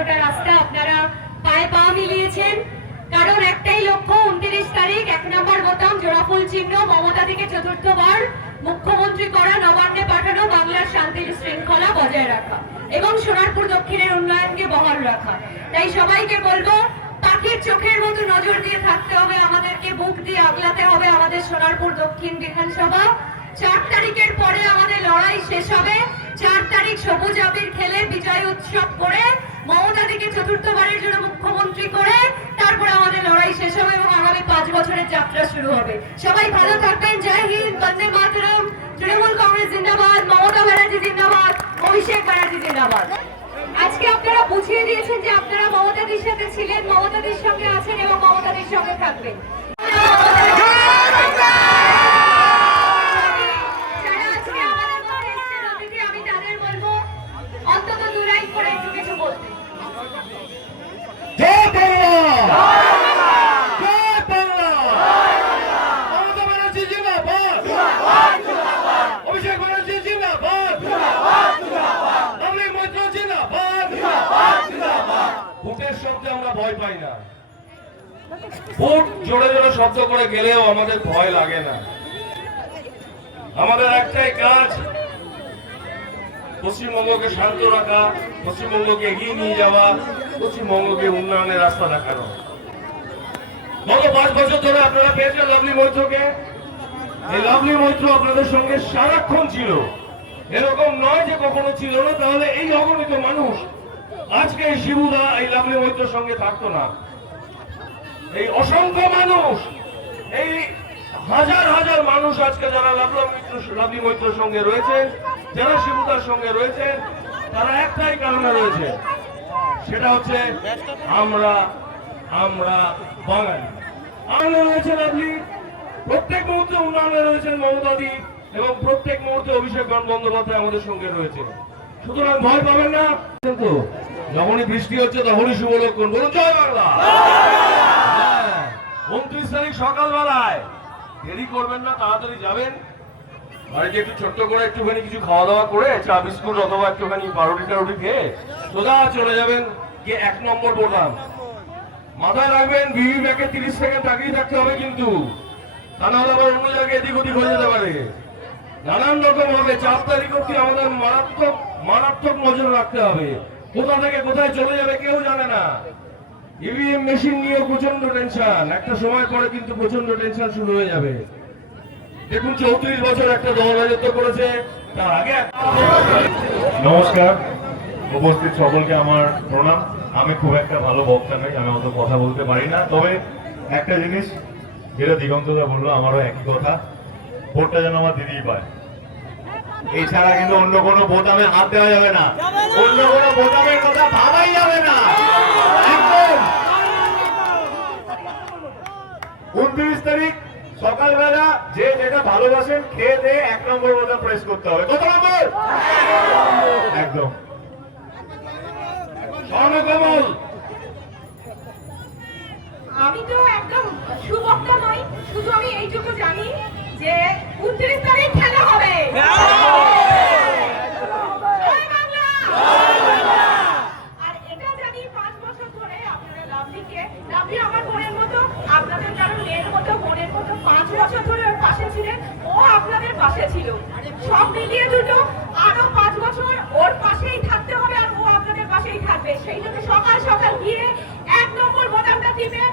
এতটা রাস্তা আপনারা পায়ে পা মিলিয়েছেন, কারণ একটাই লক্ষ্য 29 তারিখ 1 নম্বর বোতাম জোড়াফুল চিহ্ন, মমতাদিকে চতুর্থবার মুখ্যমন্ত্রী করা, নবান্নে পাঠানো, বাংলার শান্তির শৃঙ্খলা বজায় রাখা এবং সোনারপুর দক্ষিণের উন্নয়নকে বহাল রাখা। তাই সবাইকে বলবো, পাখির চোখের মতো নজর দিয়ে থাকতে হবে, আমাদেরকে বুক দিয়ে আগলাতে হবে আমাদের সোনারপুর দক্ষিণ বিধানসভা। 4 তারিখের পরে আমাদের লড়াই শেষ হবে। 4 তারিখ সবুজ আবির খেলে বিজয় উৎসব করে মমতাদিকে চতুর্থবারের জন্য মুখ্যমন্ত্রী করে তারপরে আমাদের লড়াই শেষ হবে এবং আগামী 5 বছরের যাত্রা শুরু হবে। সবাই ভালো থাকবেন। জয় হিন্দ, বন্দে মাতরম, তৃণমূল কংগ্রেস জিন্দাবাদ, মমতা ব্যানার্জি জিন্দাবাদ, অভিষেক ব্যানার্জি জিন্দাবাদ। আজকে আপনারা বুঝিয়ে দিয়েছেন যে আপনারা মমতাদির সাথে ছিলেন, মমতাদির সঙ্গে আছেন এবং মমতাদির সঙ্গে থাকবেন। আমি তাদের বলবো অন্তত 2 লাইন করে একটু কিছু বলতে। ভোটের শব্দে আমরা ভয় পাই না, ভোট জোরে জোরে শব্দ করে গেলেও আমাদের ভয় লাগে না। আমাদের একটাই কাজ, পশ্চিমবঙ্গকে শান্ত রাখা, পশ্চিমবঙ্গকে এগিয়ে নিয়ে যাওয়া, পশ্চিমবঙ্গকে উন্নয়নের রাস্তা দেখানো। গত 5 বছর ধরে আপনারা পেয়েছেন লাভলি মৈত্রকে। এই লাভলি মৈত্র আপনাদের সঙ্গে সারাক্ষণ ছিল, এরকম নয় যে কখনো ছিল না, তাহলে এই অগণিত মানুষ আজকে এই শিবুদা এই লাভলি মৈত্রের সঙ্গে থাকতো না। এই অসংখ্য মানুষ, এই হাজার হাজার মানুষ আজকে যারা লাভলি মৈত্রের সঙ্গে রয়েছে, যারা শিবুদার সঙ্গে রয়েছে, তারা একটাই কারণে রয়েছে, সেটা হচ্ছে আমরা বাঙালি। উন্নয়নে রয়েছে লাভলি, প্রত্যেক মুহূর্তে উন্নয়নে রয়েছেন মমতাদি এবং প্রত্যেক মুহূর্তে অভিষেক বন্দ্যোপাধ্যায় আমাদের সঙ্গে রয়েছে। সুতরাং ভয় পাবেন না। কিন্তু যখনই বৃষ্টি হচ্ছে তখনই শুভ লক্ষণ। বলুন জয় বাংলা। 29 তারিখ সকালবেলায় দেরি করবেন না, তাড়াতাড়ি যাবেন বাড়িতে, একটু ছোট্ট করে একটুখানি কিছু খাওয়া দাওয়া করে চা বিস্কুট অথবা একটুখানি পাউরুটি টাউরুটি খেয়ে সোজা চলে যাবেন গিয়ে 1 নম্বর বোতাম। মাথায় রাখবেন, ভিভি ব্যাকে 30 সেকেন্ড তাকিয়ে থাকতে হবে কিন্তু, তা নাহলে আবার অন্য জায়গায় এদিক ওদিক হয়ে যেতে পারে। নানান রকম হবে। 4 তারিখ অব্দি আমাদের মারাত্মক নজর রাখতে হবে। কোথা থেকে কোথায় চলে যাবে কেউ জানে না। ইভিএম মেশিন নিয়েও প্রচন্ড টেনশন, একটা সময় পরে কিন্তু প্রচন্ড টেনশন শুরু হয়ে যাবে। দেখুন 34 বছর একটা দল রাজত্ব করেছে, তার আগে। নমস্কার, উপস্থিত সকলকে আমার প্রণাম। আমি খুব একটা ভালো বক্তা নই, আমি অত কথা বলতে পারি না, তবে একটা জিনিস যেটা দিগন্তদা বললো, আমারও একই কথা, ভোটটা যেন আমার দিদিই পায়। এছাড়া কিন্তু অন্য কোনো বোতামে হাত দেওয়া যাবে না, অন্য কোনো বোতামের কথা ভাবাই যাবে না। একদম 29 তারিখ সকালবেলা যে যেটা ভালোবাসেন খেয়ে দিয়ে 1 নম্বর বোতাম প্রেস করতে হবে। কত নম্বর? একদম স্বর্ণকমল। আমি তো একদম সুবক্তা নই, শুধু আমি এইটুকু জানি যে 29 তারিখ খেলা হবে। আর এটা জানি 5 বছর ধরে আপনারা লাভলি আমার বোনের মতো, আপনাদের কারণ মেয়ের মতো বোনের মতো 5 বছর ধরে ওর পাশে ছিলেন, ও আপনাদের পাশে ছিল। সব মিলিয়ে দুটো আরো 5 বছর ওর পাশেই থাকতে হবে আর ও আপনাদের পাশেই থাকবে। সেই জন্য সকাল সকাল গিয়ে 1 নম্বর বোতামটা টিপে